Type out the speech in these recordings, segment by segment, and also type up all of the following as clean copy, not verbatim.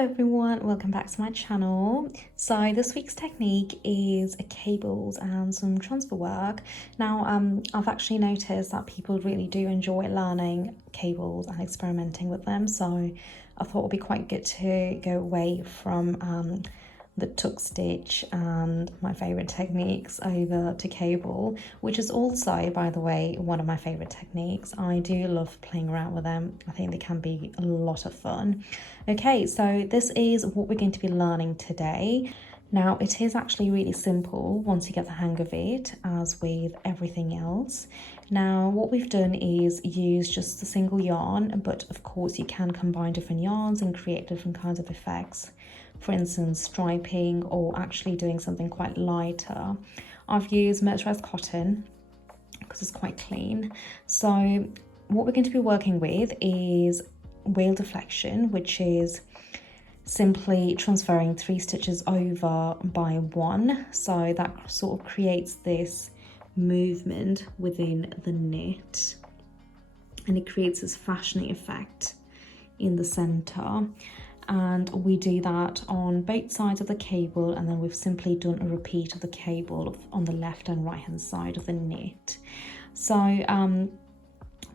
Hello everyone, welcome back to my channel. So this week's technique is cables and some transfer work. Now I've actually noticed that people really do enjoy learning cables and experimenting with them, so I thought it would be quite good to go away from the tuck stitch and my favorite techniques over to cable, which is also, by the way, one of my favorite techniques. I do love playing around with them. I think they can be a lot of fun. Okay, so this is what we're going to be learning today. Now, it is actually really simple once you get the hang of it, as with everything else. Now, what we've done is use just a single yarn, but of course you can combine different yarns and create different kinds of effects. For instance, striping or actually doing something quite lighter. I've used Mercerised Cotton because it's quite clean. So what we're going to be working with is wheel deflection, which is simply transferring 3 stitches over by 1. So that sort of creates this movement within the knit, and it creates this fashioning effect in the center. And we do that on both sides of the cable, and then we've simply done a repeat of the cable on the left and right hand side of the knit. So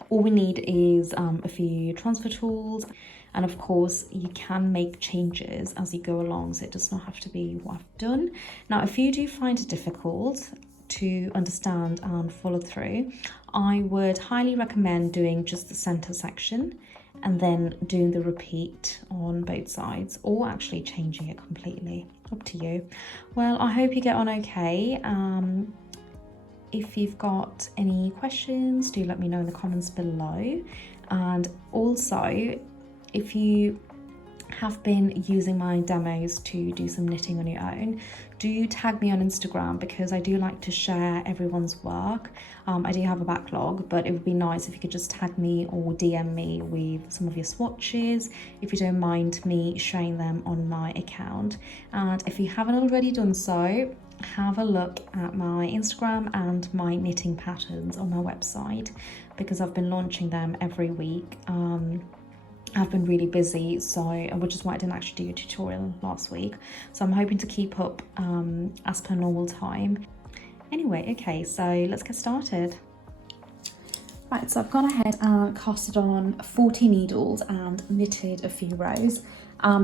all we need is a few transfer tools, and of course you can make changes as you go along, so it does not have to be what I've done. Now, if you do find it difficult to understand and follow through, I would highly recommend doing just the center section and then doing the repeat on both sides, or actually changing it completely, up to you. Well, I hope you get on okay. If you've got any questions, do let me know in the comments below. And also, if you have been using my demos to do some knitting on your own, do tag me on Instagram, because I do like to share everyone's work. I do have a backlog, but it would be nice if you could just tag me or DM me with some of your swatches, if you don't mind me sharing them on my account. And if you haven't already done so, have a look at my Instagram and my knitting patterns on my website, because I've been launching them every week. I've been really busy, which is why I didn't actually do a tutorial last week. So I'm hoping to keep up as per normal time. Anyway, okay, so let's get started. Right, so I've gone ahead and casted on 40 needles and knitted a few rows.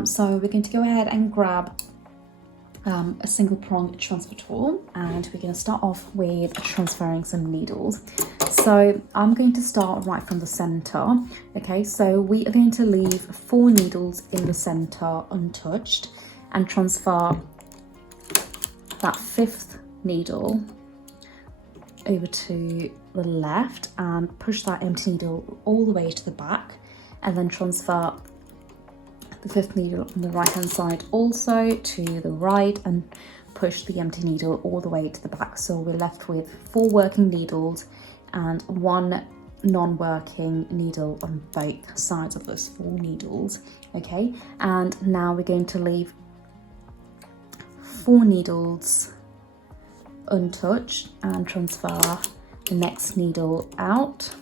So we're going to go ahead and grab a single prong transfer tool, and we're going to start off with transferring some needles. So I'm going to start right from the center. Okay, so we are going to leave 4 needles in the center untouched and transfer that 5th needle over to the left and push that empty needle all the way to the back, and then transfer the 5th needle on the right hand side also to the right and push the empty needle all the way to the back. So we're left with 4 working needles and 1 non-working needle on both sides of those 4 needles. Okay, and now we're going to leave 4 needles untouched and transfer the next needle out,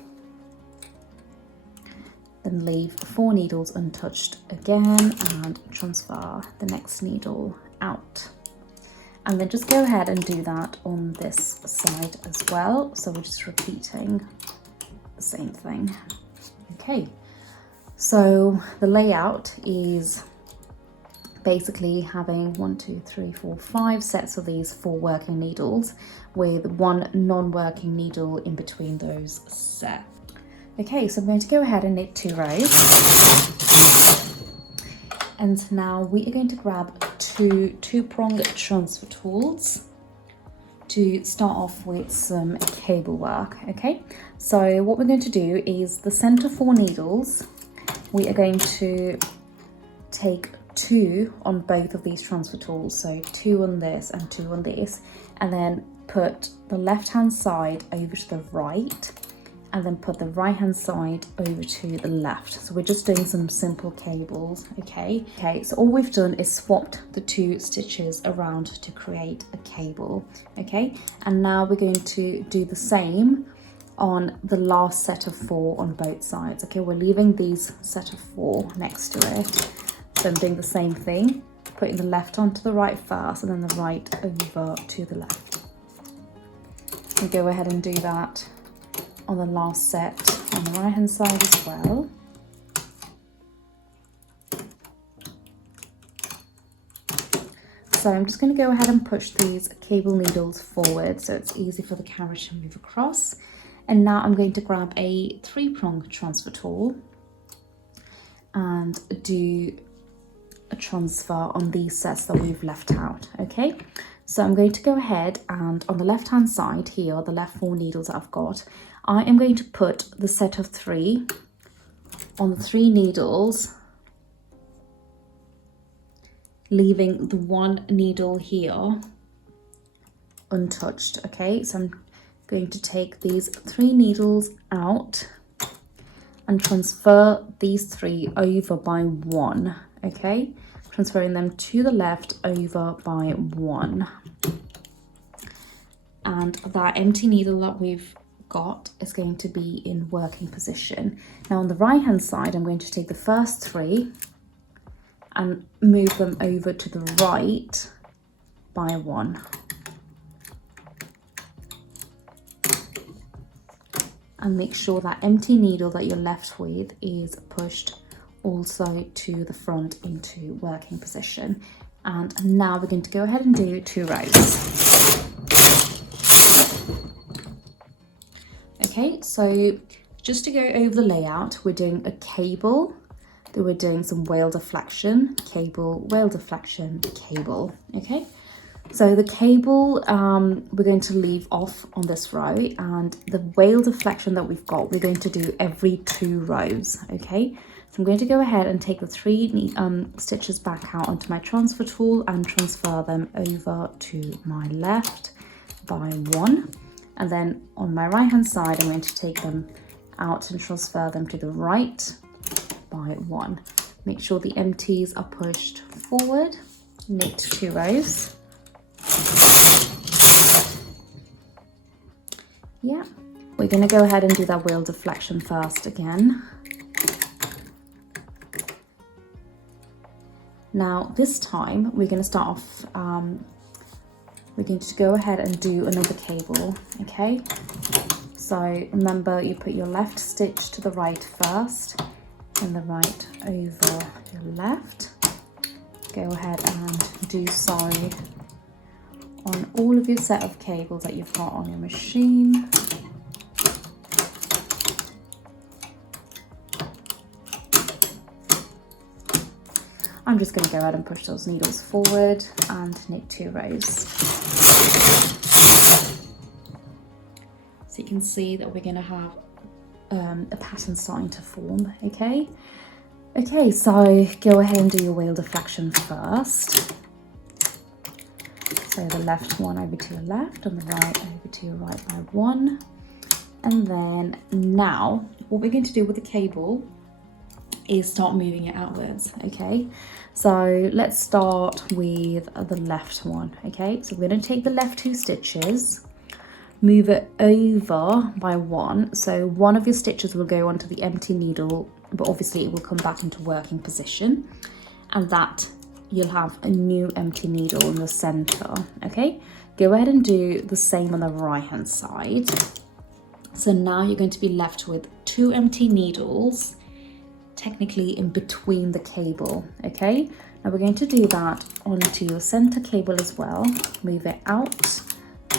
then leave 4 needles untouched again and transfer the next needle out. And then just go ahead and do that on this side as well. So we're just repeating the same thing. Okay, so the layout is basically having 1, 2, 3, 4, 5 sets of these 4 working needles with 1 non-working needle in between those sets. Okay, so I'm going to go ahead and knit 2 rows. And now we are going to grab 2 prong transfer tools to start off with some cable work. Okay, so what we're going to do is the center 4 needles, we are going to take 2 on both of these transfer tools, so 2 on this and 2 on this, and then put the left hand side over to the right, and then put the right hand side over to the left. So we're just doing some simple cables. Okay, so all we've done is swapped the 2 stitches around to create a cable. Okay, and now we're going to do the same on the last set of 4 on both sides. Okay, we're leaving these set of 4 next to it. So I'm doing the same thing, putting the left onto the right first and then the right over to the left. We go ahead and do that on the last set on the right hand side as well. So I'm just going to go ahead and push these cable needles forward so it's easy for the camera to move across. And now I'm going to grab a 3-prong transfer tool and do a transfer on these sets that we've left out, okay? So I'm going to go ahead and on the left hand side here, the left 4 needles that I've got, I am going to put the set of 3 on the 3 needles, leaving the 1 needle here untouched, okay? So I'm going to take these 3 needles out and transfer these 3 over by 1, okay? Transferring them to the left over by 1. And that empty needle that we've got is going to be in working position. Now on the right hand side, I'm going to take the first 3 and move them over to the right by 1. And make sure that empty needle that you're left with is pushed also to the front into working position. And now we're going to go ahead and do 2 rows. Okay, so just to go over the layout, we're doing a cable, then we're doing some wale deflection, cable, wale deflection, cable, okay? So the cable, we're going to leave off on this row, and the wale deflection that we've got, we're going to do every 2 rows, okay? So I'm going to go ahead and take the 3 stitches back out onto my transfer tool and transfer them over to my left by 1. And then on my right hand side, I'm going to take them out and transfer them to the right by 1. Make sure the empties are pushed forward, knit 2 rows. Yeah, we're going to go ahead and do that wale deflection first again. Now this time we're going to start off, we're going to go ahead and do another cable, okay? So remember, you put your left stitch to the right first and the right over your left. Go ahead and do so on all of your set of cables that you've got on your machine. I'm just going to go ahead and push those needles forward and knit 2 rows. So you can see that we're going to have a pattern starting to form, okay? Okay, so go ahead and do your wale deflection first. So the left one over to your left and the right over to your right by 1. And then now what we're going to do with the cable is start moving it outwards, okay? So let's start with the left one, okay? So we're going to take the left 2 stitches, move it over by 1. So one of your stitches will go onto the empty needle, but obviously it will come back into working position, and that you'll have a new empty needle in the center, okay? Go ahead and do the same on the right hand side. So now you're going to be left with 2 empty needles technically in between the cable, okay? Now we're going to do that onto your center cable as well. Move it out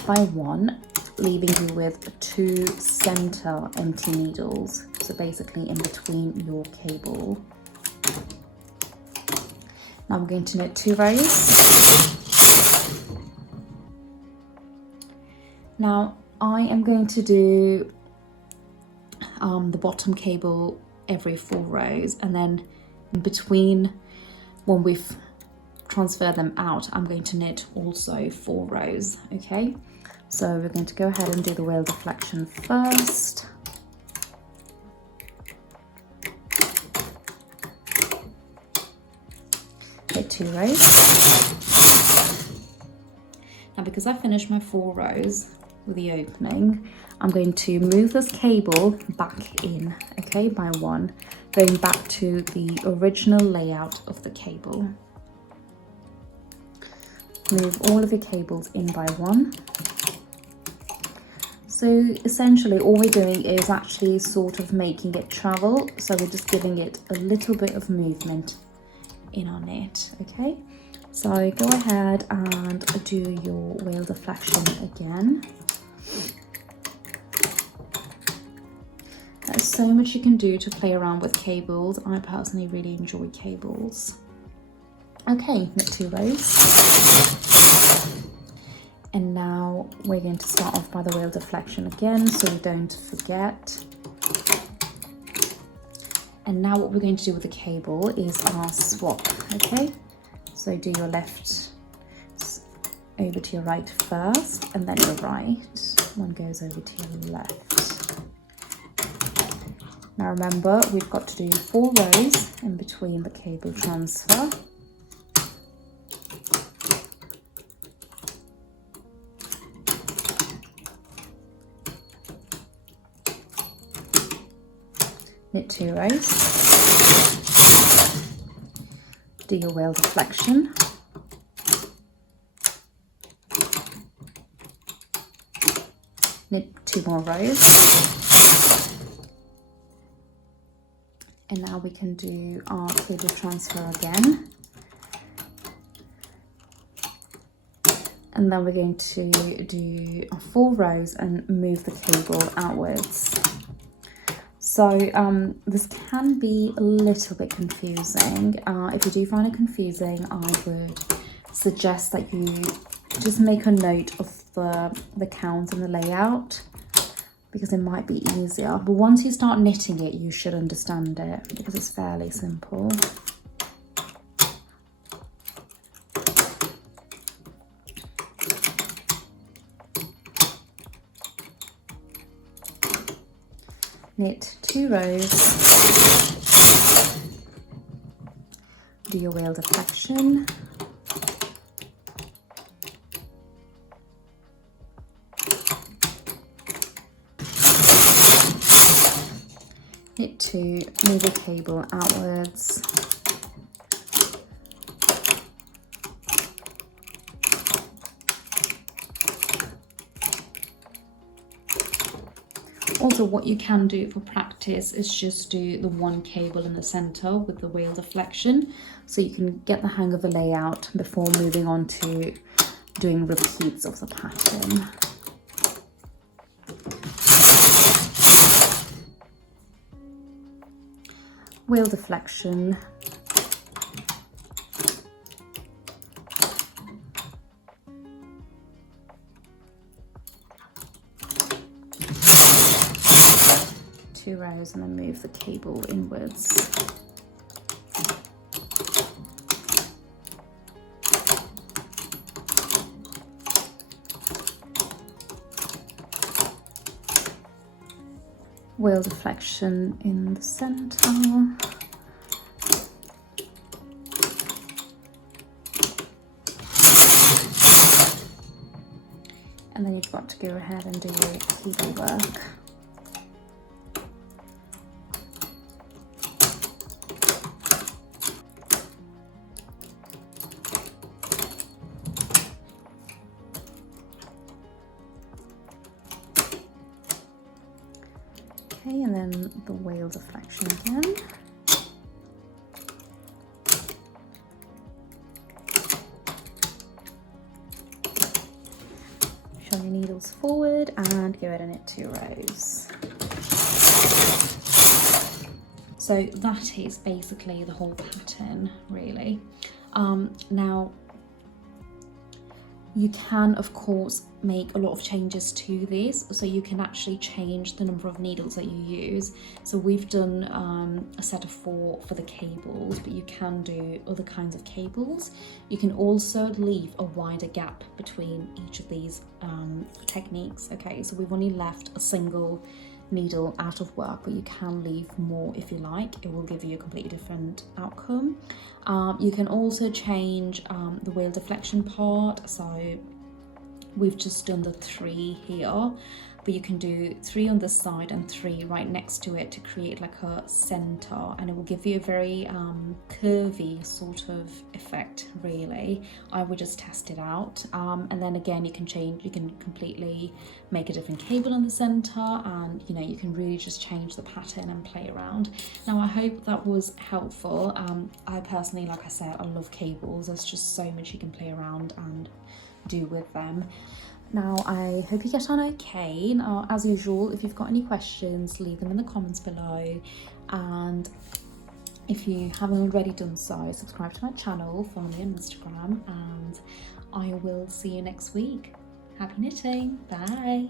by 1, leaving you with 2 center empty needles, so basically in between your cable. Now I'm going to knit 2 rows. Now I am going to do the bottom cable every 4 rows, and then in between, when we've transferred them out, I'm going to knit also 4 rows, okay? So we're going to go ahead and do the wale deflection first. Knit 2 rows. Now because I finished my 4 rows with the opening, I'm going to move this cable back in, okay? okay, by one, going back to the original layout of the cable. Move all of your cables in by one. So essentially all we're doing is actually sort of making it travel, so we're just giving it a little bit of movement in our knit, okay? So go ahead and do your wheel deflection again. There's so much you can do to play around with cables. I personally really enjoy cables. Okay, knit 2 rows. And now we're going to start off by the wheel deflection again, so we don't forget. And now what we're going to do with the cable is our swap, okay? So do your left over to your right first, and then your right. One goes over to your left. Now remember, we've got to do 4 rows in between the cable transfer. Knit 2 rows, do your wheel deflection, knit 2 more rows, and now we can do our cable transfer again, and then we're going to do 4 rows and move the cable outwards. So this can be a little bit confusing. If you do find it confusing, I would suggest that you just make a note of the count and the layout, because it might be easier. But once you start knitting it, you should understand it, because it's fairly simple. Knit 2 rows, do your wheel deflection, knit 2, move the cable outwards, also what you can do for practice is just do the one cable in the center with the wheel deflection, so you can get the hang of the layout before moving on to doing repeats of the pattern. Wheel deflection, two rows, and then move the cable inwards. Wheel deflection in the center. And then you've got to go ahead and do your cable work. Okay, and then the wheel deflection again. Show your needles forward and go ahead and knit 2 rows. So that is basically the whole pattern, really. Now, you can, of course, make a lot of changes to this, so you can actually change the number of needles that you use. So we've done a set of 4 for the cables, but you can do other kinds of cables. You can also leave a wider gap between each of these techniques. Okay, so we've only left a single needle out of work, but you can leave more if you like. It will give you a completely different outcome. You can also change the wheel deflection part, so we've just done the 3 here, but you can do 3 on this side and 3 right next to it to create like a center, and it will give you a very curvy sort of effect really. I would just test it out, and then again you can completely make a different cable in the center, and you know, you can really just change the pattern and play around. Now I hope that was helpful. I personally, like I said, I love cables. There's just so much you can play around and do with them. Now I hope you get on okay. Now as usual, if you've got any questions, leave them in the comments below, and if you haven't already done so, subscribe to my channel, follow me on Instagram, and I will see you next week. Happy knitting, bye!